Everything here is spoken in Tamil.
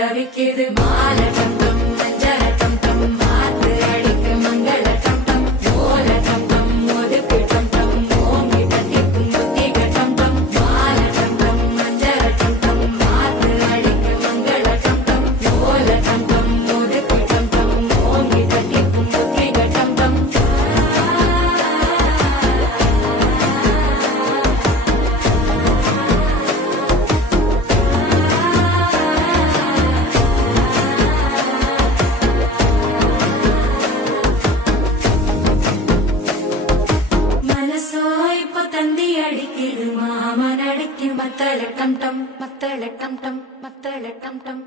தவிக்குது மால டம் டம் மஞ்சள டம் டம் மாத்து அடிக்க மங்கள டம் டம் ஓல டம் டம் ஒதுக்கு டம் டம் ஓங்கி தட்டிக்கும் முத்திக டம் டம் மால டம் டம் மஞ்சள டம் டம் மாத்து அடிக்க மங்கள டம் டம் ஓல டம் டம் ஒதுக்கு டம் டம் ஓங்கி தட்டிக்கும் முத்திக டம் டம் அடிக்குது மாமன் அடிக்கு மத்தள டம் டம் மத்தள டம் டம் மத்தள டம் டம்